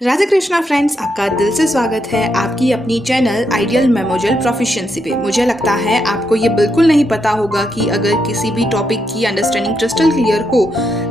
Radhe Krishna friends, आपका दिल से स्वागत है आपकी अपनी चैनल आइडियल मेमोरियल प्रोफिशिएंसी पे। मुझे लगता है आपको ये बिल्कुल नहीं पता होगा कि अगर किसी भी टॉपिक की अंडरस्टैंडिंग क्रिस्टल क्लियर हो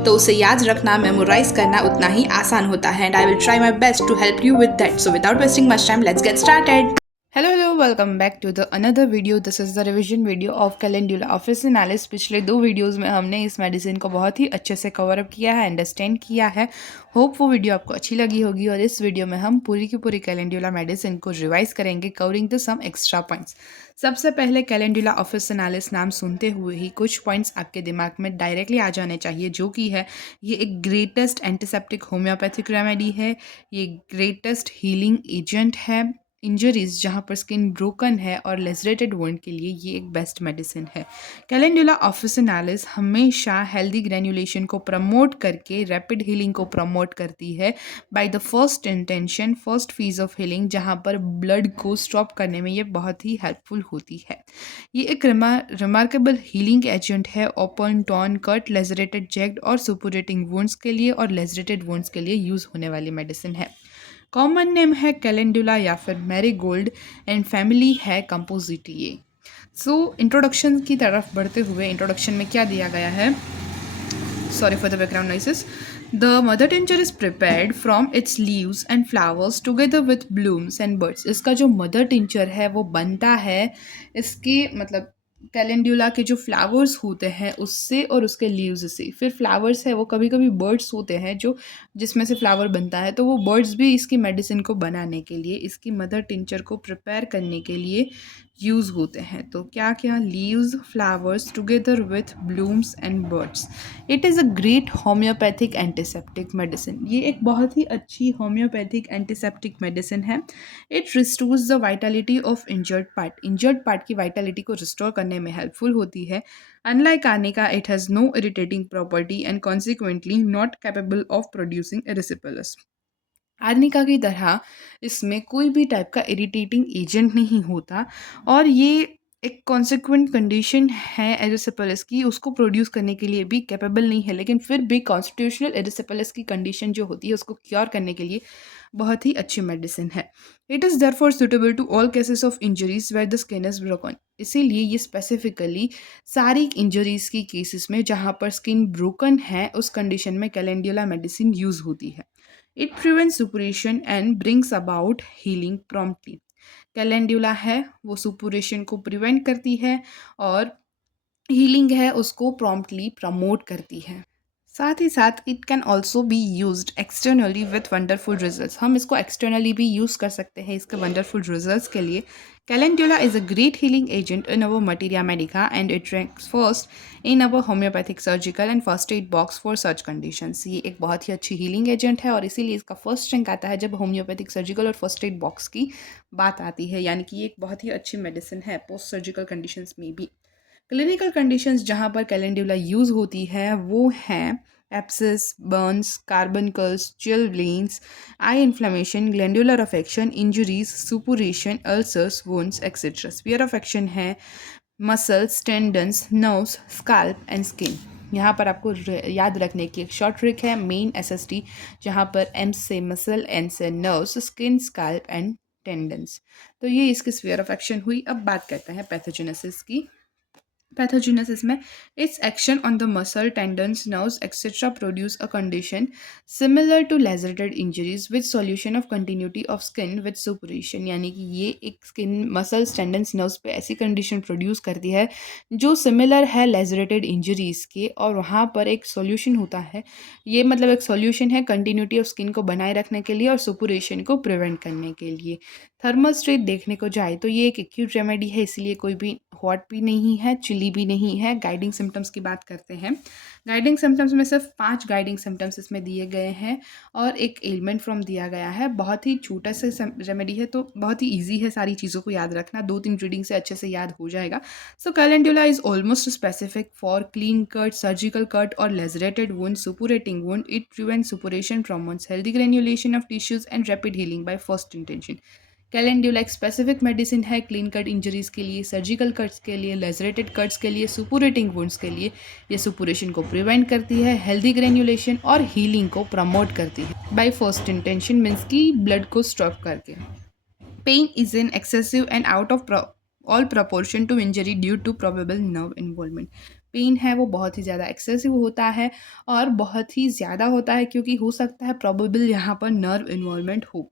तो उसे याद रखना, मेमोराइज करना उतना ही आसान होता है। And I will try my best to help you with that. So without wasting much time, let's get started. Hello, welcome back to the another video. This is the revision video of calendula officinalis. पिछले 2 videos में हमने इस medicine को बहुत ही अच्छे से cover up किया है, अंडरस्टैंड किया है। होप वो वीडियो आपको अच्छी लगी होगी। और इस वीडियो में हम पूरी की पूरी कैलेंडुला मेडिसिन को रिवाइज करेंगे, covering the some extra points. सबसे पहले कैलेंडुला ऑफिसिनालिस नाम सुनते हुए ही कुछ पॉइंट्स आपके दिमाग में डायरेक्टली आ जाने चाहिए, जो कि है ये एक ग्रेटेस्ट एंटीसेप्टिक होम्योपैथिक रेमेडी है, ये ग्रेटेस्ट हीलिंग एजेंट है। इंजरीज जहाँ पर स्किन ब्रोकन है और लेजरेटेड वुंड के लिए ये एक बेस्ट मेडिसिन है। कैलेंडुला ऑफिसिनालिस हमेशा हेल्दी ग्रेन्युलेशन को प्रमोट करके रैपिड हीलिंग को प्रमोट करती है by the first intention, first phase of healing, जहाँ पर ब्लड को स्टॉप करने में ये बहुत ही हेल्पफुल होती है। ये एक रिमार्केबल हीलिंग एजेंट है ओपन, टॉन, कट, लेजरेटेड, जेग्ड और सुपुरेटिंग वुंड्स के लिए और लेजरेटेड वुंड्स के लिए यूज़ होने वाली मेडिसिन है। कॉमन नेम है कैलेंडुला या फिर मैरीगोल्ड एंड फैमिली है कंपोजिटिए। सो इंट्रोडक्शन की तरफ बढ़ते हुए, इंट्रोडक्शन में क्या दिया गया है? Sorry for the background noises. The mother tincture is prepared from its leaves and flowers together with blooms and buds. इसका जो मदर टिंचर है वो बनता है इसके मतलब कैलेंडुला के जो फ्लावर्स होते हैं उससे और उसके लीव्स से। फिर फ्लावर्स है वो कभी कभी बर्ड्स होते हैं जो जिसमें से फ्लावर बनता है, तो वो बर्ड्स भी इसकी मेडिसिन को बनाने के लिए, इसकी मदर टिंचर को प्रिपेयर करने के लिए यूज़ होते हैं। तो क्या क्या? Leaves, flowers together with blooms and birds. It is a great homeopathic antiseptic medicine. ये एक बहुत ही अच्छी होम्योपैथिक एंटीसेप्टिक मेडिसिन है। It restores the vitality of injured part की वाइटलिटी को रिस्टोर करने में हेल्पफुल होती है। Unlike arnica, it has no irritating property and consequently not capable of producing erysipelas. Arnica की तरह इसमें कोई भी टाइप का इरिटेटिंग एजेंट नहीं होता और ये एक कॉन्सिक्वेंट कंडीशन है एरिसिपेलस की, उसको प्रोड्यूस करने के लिए भी कैपेबल नहीं है, लेकिन फिर भी कॉन्स्टिट्यूशनल एरिसिपेलस की कंडीशन जो होती है उसको क्योर करने के लिए बहुत ही अच्छी मेडिसिन है। It is therefore suitable to all cases of injuries where the skin is broken. इसीलिए ये स्पेसिफिकली सारी इंजरीज की केसेस में जहाँ पर स्किन ब्रोकन है उस कंडीशन में कैलेंडुला मेडिसिन यूज़ होती है। It prevents suppuration and brings about healing promptly. Calendula है वो सुपुरेशन को प्रिवेंट करती है और हीलिंग है उसको प्रॉम्प्टली प्रमोट करती है। साथ ही साथ it can also be used externally with wonderful results. हम इसको एक्सटर्नली भी यूज़ कर सकते हैं इसके वंडरफुल रिजल्ट्स के लिए। Calendula is a great healing agent in our materia Medica and it ranks first in our homeopathic surgical and first aid box for such conditions. ये एक बहुत ही अच्छी हीलिंग एजेंट है और इसीलिए इसका फर्स्ट रैंक आता है जब होम्योपैथिक सर्जिकल और फर्स्ट एड बॉक्स की बात आती है, यानी कि ये एक बहुत ही अच्छी मेडिसिन है पोस्ट सर्जिकल कंडीशंस में भी। क्लिनिकल कंडीशंस जहाँ पर कैलेंडुला यूज़ होती है वो हैं abscess, burns, carbuncles, chilblains, eye inflammation, glandular affection, injuries, suppuration, ulcers, wounds etcetera. Sphere of action है muscles, tendons, nerves, scalp and skin. यहाँ पर आपको याद रखने की एक शॉर्ट ट्रिक है मेन एसएसटी, जहाँ पर एम से मसल, एन से nerves, skin, scalp and tendons. तो ये इसकी स्फीयर ऑफ एक्शन हुई। अब बात करते हैं पैथोजेनेसिस की। पैथोजेनेसिस में its action on the muscle, tendons, nerves etcetera produce a condition similar to lacerated injuries with solution of continuity of skin with suppuration. यानी कि ये एक स्किन, मसल्स, टेंडन्स, नर्व्स पे ऐसी कंडीशन प्रोड्यूस करती है जो सिमिलर है लेजरेटेड इंजरीज के, और वहाँ पर एक सॉल्यूशन होता है। ये मतलब एक सॉल्यूशन है कंटिन्यूटी ऑफ स्किन को बनाए रखने के लिए और सुपुरेशन को प्रिवेंट करने के लिए। थर्मल स्टेट देखने को जाए तो ये एक एक्यूट रेमेडी है, इसलिए कोई भी हॉट भी नहीं है, चिली भी नहीं है। गाइडिंग सिम्टम्स की बात करते हैं। गाइडिंग सिम्टम्स में सिर्फ 5 गाइडिंग सिम्टम्स इसमें दिए गए हैं और एक एलिमेंट फ्रॉम दिया गया है। बहुत ही छोटा सा रेमेडी है तो बहुत ही ईजी है सारी चीज़ों को याद रखना, 2-3 रीडिंग से अच्छे से याद हो जाएगा। So calendula is almost specific for clean cut, surgical cut और lacerated wound, suppurating wound. It prevent suppuration, promotes healthy granulation of tissues and rapid healing by first intention. Calendula एक स्पेसिफिक मेडिसिन है clean cut injuries के लिए, surgical cuts के लिए, लेजरेटेड cuts के लिए, सुपुरेटिंग wounds के लिए। ये सुपुरेशन को प्रिवेंट करती है, हेल्दी ग्रेन्युलेशन और हीलिंग को प्रमोट करती है बाय फर्स्ट इंटेंशन मीन्स की ब्लड को स्टॉप करके। Pain is in excessive and out of all proportion to injury due to probable nerve involvement. Pain है वो बहुत ही ज़्यादा एक्सेसिव होता है और बहुत ही ज़्यादा होता है क्योंकि हो सकता है प्रोबेबल यहाँ पर नर्व इन्वॉल्वमेंट हो।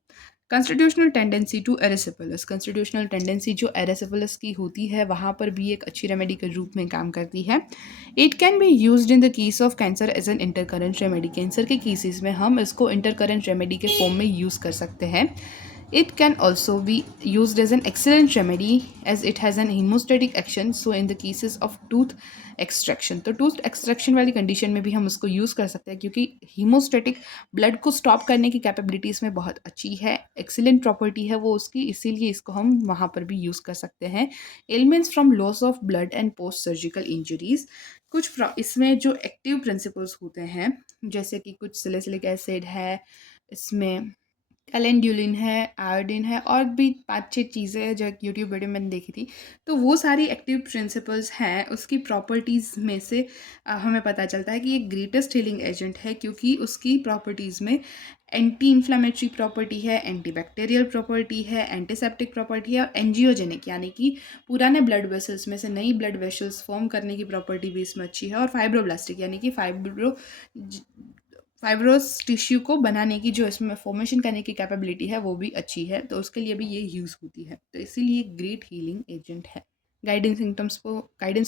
Constitutional tendency to erysipelas, constitutional tendency जो एरेसिपलस की होती है वहाँ पर भी एक अच्छी रेमेडी के रूप में काम करती है। It can be used in the case of cancer as an intercurrent remedy, cancer के केसेस में हम इसको इंटरकरेंट रेमेडी के फॉर्म में यूज़ कर सकते हैं। It can also be used as an excellent remedy as it has an hemostatic action. So in the cases of tooth extraction, तो tooth extraction वाली कंडीशन में भी हम उसको यूज़ कर सकते हैं क्योंकि हीमोस्टेटिक ब्लड को स्टॉप करने की कैपेबिलिटी इसमें बहुत अच्छी है, एक्सीलेंट प्रॉपर्टी है वो उसकी, इसीलिए इसको हम वहाँ पर भी यूज़ कर सकते हैं। Elements from loss of blood and post surgical injuries, कुछ इसमें जो एक्टिव प्रिंसिपल्स होते हैं जैसे कि कुछ सिलिसिलिक एसिड है, इसमें कैलेंड्यूलिन है, आयोडीन है और भी 5-6 चीज़ें हैं जो एक यूट्यूब वीडियो मैंने देखी थी। तो वो सारी एक्टिव प्रिंसिपल्स हैं, उसकी प्रॉपर्टीज़ में से हमें पता चलता है कि ये ग्रेटेस्ट हीलिंग एजेंट है क्योंकि उसकी प्रॉपर्टीज़ में एंटी इन्फ्लेमेटरी प्रॉपर्टी है, एंटीबैक्टीरियल प्रॉपर्टी है, एंटीसेप्टिक प्रॉपर्टी है और एंजियोजेनिक यानी कि पुराने ब्लड वेसल्स में से नई ब्लड वेसल्स फॉर्म करने की प्रॉपर्टी भी इसमें अच्छी है और फाइब्रोब्लास्टिक यानी कि फाइब्रोस टिश्यू को बनाने की जो इसमें फॉर्मेशन करने की कैपेबिलिटी है वो भी अच्छी है, तो उसके लिए भी ये यूज़ होती है, तो इसीलिए ग्रेट हीलिंग एजेंट है। गाइडेंस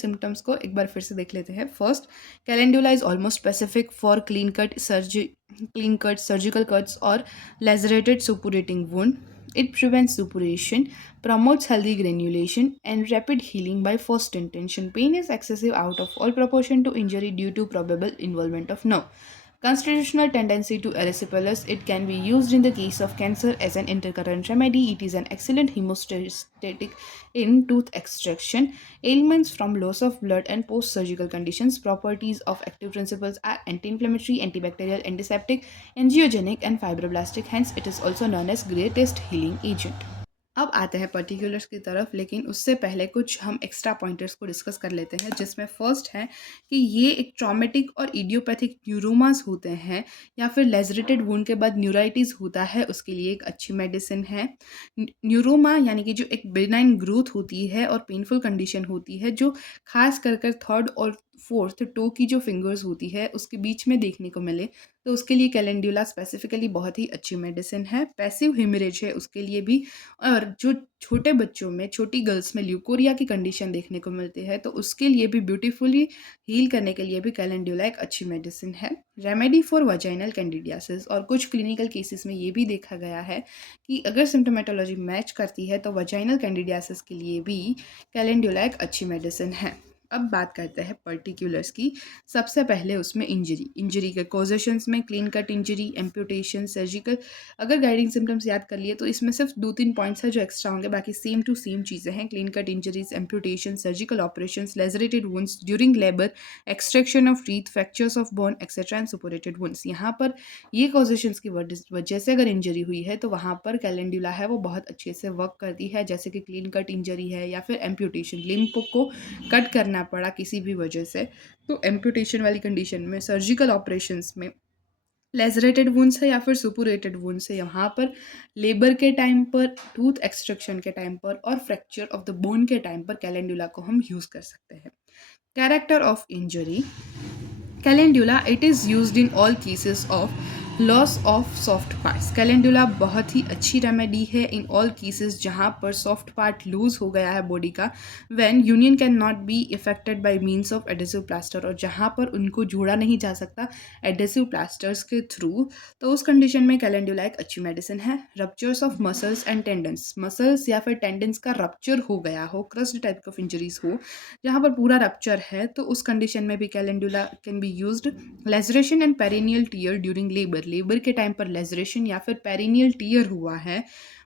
सिम्टम्स को एक बार फिर से देख लेते हैं। First, calendula is almost specific for clean cut surgical cuts और लेजरेटेड सुपुरेटिंग wound. It prevents suppuration, promotes healthy granulation, and rapid healing by first intention. Pain is excessive out of all proportion to injury due to probable involvement of nerve. Constitutional tendency to erysipelas. It can be used in the case of cancer as an intercurrent remedy. It is an excellent hemostatic in tooth extraction. Ailments from loss of blood and post-surgical conditions. Properties of active principles are anti-inflammatory, antibacterial, antiseptic, angiogenic, and fibroblastic. Hence, it is also known as greatest healing agent. अब आते हैं particulars की तरफ, लेकिन उससे पहले कुछ हम एक्स्ट्रा पॉइंटर्स को डिस्कस कर लेते हैं, जिसमें फर्स्ट है कि ये एक ट्रॉमेटिक और इडियोपैथिक न्यूरोमास होते हैं या फिर लेजरेटेड वुंड के बाद न्यूराइटिस होता है, उसके लिए एक अच्छी मेडिसिन है। न्यूरोमा यानी कि जो एक बेनाइन ग्रोथ होती है और पेनफुल कंडीशन होती है जो खास कर थर्ड और फोर्थ टो की जो फिंगर्स होती है उसके बीच में देखने को मिले, तो उसके लिए कैलेंड्यूला स्पेसिफिकली बहुत ही अच्छी मेडिसिन है। पैसिव हिमरेज है उसके लिए भी, और जो छोटे बच्चों में, छोटी गर्ल्स में ल्यूकोरिया की कंडीशन देखने को मिलती है तो उसके लिए भी ब्यूटीफुली हील करने के लिए भी कैलेंड्यूला एक अच्छी मेडिसिन है। रेमेडी फॉर वजाइनल कैंडिडियासिस, और कुछ क्लिनिकल केसेस में ये भी देखा गया है कि अगर सिम्टोमेटोलॉजी मैच करती है तो वजाइनल कैंडिडियासिस के लिए भी कैलेंड्यूला एक अच्छी मेडिसिन है। अब बात करते हैं पर्टिकुलर्स की। सबसे पहले उसमें इंजरी के कॉजेशंस में clean cut injury, amputation, surgical. अगर गाइडिंग सिम्टम्स याद कर लिए तो इसमें सिर्फ 2-3 पॉइंट्स है जो एक्स्ट्रा होंगे, बाकी सेम टू सेम चीज़ें हैं। Clean cut injuries, amputation, surgical operations, lacerated wounds during labour, extraction of teeth, fractures of bone etcetera and suppurated wounds. यहाँ पर ये कॉजेशंस की वजह से अगर इंजरी हुई है तो वहाँ पर कैलेंड्यूला है वो बहुत अच्छे से वर्क करती है, जैसे कि क्लीन कट इंजरी है या फिर एम्प्यूटेशन, लिम्ब को कट करना पड़ा किसी भी वजह से, तो एम्पुटेशन वाली कंडीशन में, सर्जिकल ऑपरेशंस में, लेजरेटेड वुंड्स है या फिर सुपुरेटेड वुंड्स है, यहाँ पर लेबर के टाइम पर, टूथ एक्सट्रैक्शन के टाइम पर और फ्रैक्चर ऑफ द बोन के टाइम पर कैलेंड्यूला को हम यूज़ कर सकते हैं। Character of injury, calendula it is used in all cases of loss of soft parts. Calendula बहुत ही अच्छी रेमेडी है इन ऑल केसेस जहाँ पर सॉफ्ट पार्ट लूज हो गया है बॉडी का, when union can not be affected by means of adhesive plaster, और जहाँ पर उनको जोड़ा नहीं जा सकता एडेसिव प्लास्टर्स के थ्रू, तो उस कंडीशन में कैलेंड्यूला एक अच्छी मेडिसिन है। Ruptures of muscles and tendons, muscles या फिर टेंडन्स का रप्चर हो गया हो, क्रस्ट टाइप ऑफ इंजरीज हो जहाँ पर पूरा रप्चर है, तो उस कंडीशन में भी calendula can be used. Laceration and perineal tear during labour के टाइम पर लेजरेशन या फिर पेरिनियल टीयर हुआ है।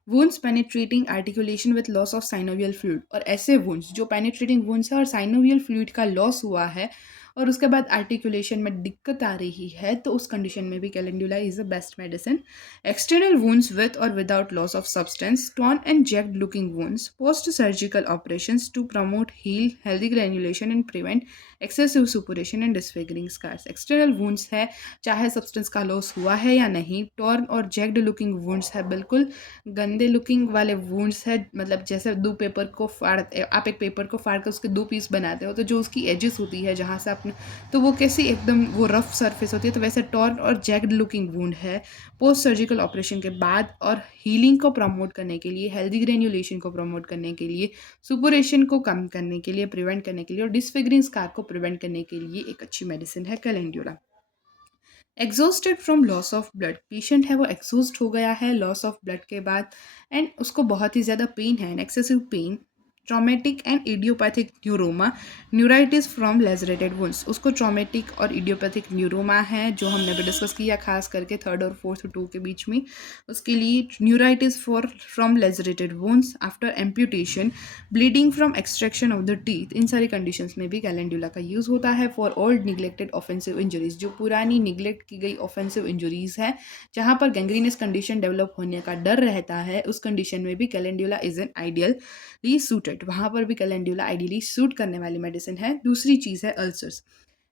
Wounds penetrating articulation with loss of synovial fluid, और ऐसे वुंड्स जो पेनिट्रेटिंग वुंड्स है और साइनोवियल फ्लूइड का लॉस हुआ है और उसके बाद आर्टिकुलेशन में दिक्कत आ रही है तो उस कंडीशन में भी calendula is the best medicine. External wounds with और without loss of substance, torn and jagged looking wounds, post surgical operations to promote heal healthy granulation and prevent excessive suppuration and disfiguring scars. External wounds है, चाहे substance का loss हुआ है या नहीं। Torn और jacked looking wounds है, बिल्कुल गंदे लुकिंग वाले वुंड्स है, मतलब जैसे दो पेपर को आप एक पेपर को फाड़ कर उसके दो पीस बनाते हो तो जो उसकी एजेस होती है जहाँ से आपने, तो वो कैसी एकदम वो रफ सरफेस होती है, तो वैसे टॉर्न और जैक्ड लुकिंग वुंड है पोस्ट सर्जिकल ऑपरेशन के बाद, और हीलिंग को प्रमोट करने के लिए, हेल्दी ग्रेन्युलेशन को प्रमोट करने के लिए, सुपुरेशन को कम करने के लिए, प्रिवेंट करने के लिए और डिसफिगरिंग स्कार को प्रिवेंट करने के लिए एक अच्छी मेडिसिन है calendula. Exhausted from loss of blood, patient है वो एग्जॉस्ट हो गया है लॉस ऑफ ब्लड के बाद एंड उसको बहुत ही ज़्यादा पेन है, excessive pain, traumatic and idiopathic neuroma, neuritis from lacerated wounds, उसको ट्रॉमेटिक और इडियोपैथिक न्यूरोमा है जो हमने भी डिस्कस किया खास करके 3rd और 4th 2 के बीच में, उसके लिए neuritis from lacerated wounds after amputation, bleeding from extraction of the teeth, इन सारी कंडीशंस में भी कैलेंडुला का यूज़ होता है। For old neglected offensive injuries, जो पुरानी निगलेक्ट की गई ऑफेंसिव इंजरीज है जहाँ पर गैंग्रीनस कंडीशन डेवलप होने का डर रहता है, उस कंडीशन में भी calendula is an ideally suited, वहाँ पर भी कैलेंडुला आइडियली सूट करने वाली मेडिसिन है। दूसरी चीज़ है अल्सर्स,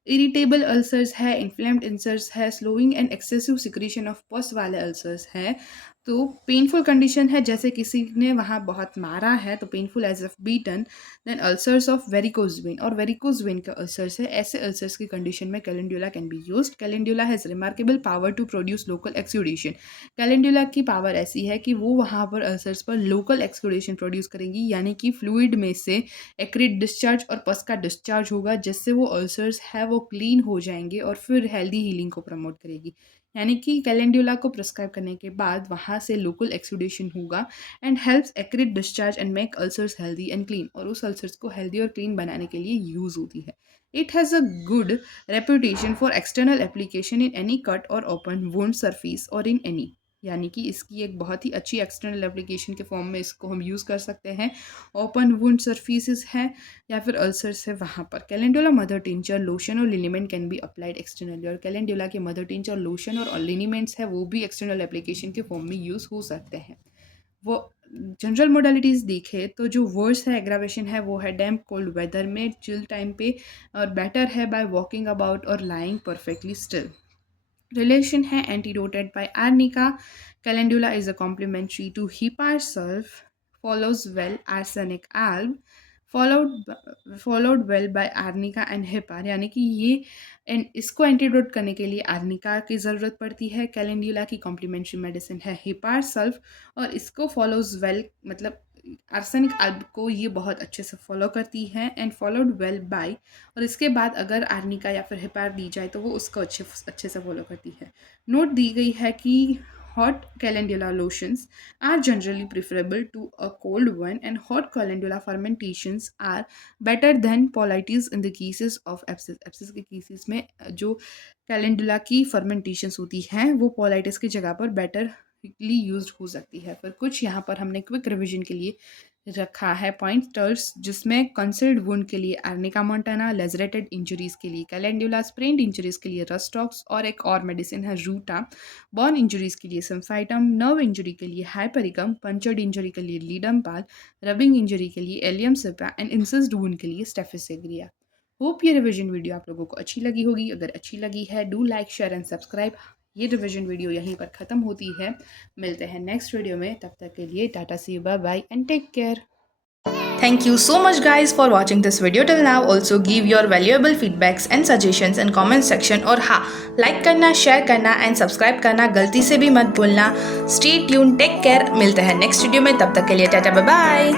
इरिटेबल अल्सर्स है, इन्फ्लेम्ड अल्सर्स है, slowing and excessive secretion of पस वाले अल्सर्स है, तो पेनफुल कंडीशन है, जैसे किसी ने वहाँ बहुत मारा है तो painful as of beaten. Then ulcers of varicose vein, और वेरिकोज वेन का अल्सर्स है, ऐसे अल्सर्स की कंडीशन में calendula can be used. Calendula has remarkable power to produce local exudation, calendula की पावर ऐसी है कि वो वहाँ पर अल्सर्स पर लोकल एक्सुडेशन प्रोड्यूस करेंगी, यानी कि फ्लूइड में से एक्रिड डिस्चार्ज और पस का डिस्चार्ज होगा, जिससे वो अल्सर्स है वो क्लीन हो जाएंगे और फिर हेल्दी हीलिंग को प्रमोट करेगी। यानी कि कैलेंडुला को प्रिस्क्राइब करने के बाद वहाँ से लोकल एक्सुडेशन होगा and helps acrid discharge and make ulcers healthy and clean, और उस अल्सर्स को हेल्दी और क्लीन बनाने के लिए यूज़ होती है। It has a good reputation for external application in any cut और ओपन वुंड सरफेस और इन एनी, यानी कि इसकी एक बहुत ही अच्छी एक्सटर्नल एप्लीकेशन के फॉर्म में इसको हम यूज़ कर सकते हैं। ओपन वुंड सरफेसेस है या फिर अल्सर्स है वहाँ पर। कैलेंडुला मदर टिंचर, लोशन और लिनीमेंट कैन बी अप्लाइड एक्सटर्नली, और कैलेंडुला के मदर टिंचर, लोशन और लिनीमेंट्स है वो भी एक्सटर्नल एप्लीकेशन के फॉर्म में यूज़ हो सकते हैं। वो जनरल मोडालिटीज़ देखें तो जो वर्स है एग्रावेशन है वो है डैम्प कोल्ड वेदर में, चिल टाइम पे, और बेटर है बाय वॉकिंग अबाउट और लाइंग परफेक्टली स्टिल। Relation है antidoted by arnica. Calendula is a complementary to heparin sulf, follows well arsenic alb, followed well by arnica and heparin, यानी कि ये इसको एंटीडोट करने के लिए आर्निका की ज़रूरत पड़ती है। कैलेंडुला की कॉम्प्लीमेंट्री मेडिसिन है हिपार सल्फ, और इसको फॉलोज वेल मतलब आर्सेनिक अल्ब को ये बहुत अच्छे से फॉलो करती है एंड फॉलोड वेल बाय, और इसके बाद अगर आर्निका या फिर हिपार दी जाए तो वो उसको अच्छे से फॉलो करती है। नोट दी गई है कि hot calendula lotions are generally preferable to a cold one, and hot calendula fermentations are better than politis in the cases of abscess. abscess के केसेस में जो कैलेंडुला की फर्मेंटेशंस होती हैं वो पोलाइटिस की जगह पर बेटरली यूज्ड हो सकती है। फिर कुछ यहाँ पर हमने क्विक रिविजन के लिए रखा है पॉइंटर्स, जिसमें कंसिल्ड वुंड के लिए आर्निका मोंटाना, लेजरेटेड इंजरीज के लिए कैलेंडुला, स्प्रेन्ड इंजरीज के लिए रस्टॉक्स, और एक और मेडिसिन है रूटा, बॉर्न इंजरीज के लिए सिम्फाइटम, नर्व इंजरी के लिए हाइपरिकम, पंचर्ड इंजरी के लिए लीडम पाल, रबिंग इंजरी के लिए एलियम सिप्रा एंड इंसिस्ड वुंड के लिए स्टेफिसेग्रिया। होप ये रिविजन वीडियो आप लोगों को अच्छी लगी होगी। अगर अच्छी लगी है do like, share and subscribe. ये रिविजन वीडियो यहीं पर ख़त्म होती है, मिलते हैं नेक्स्ट वीडियो में, तब तक के लिए tata see bye bye and take care. Thank you so much guys for watching this video till now. Also give your valuable feedbacks and suggestions in comment section, और हाँ, like करना, share करना and subscribe करना गलती से भी मत भूलना। Stay tuned, take care, मिलते हैं नेक्स्ट वीडियो में, तब तक के लिए टाटा बाय बाय।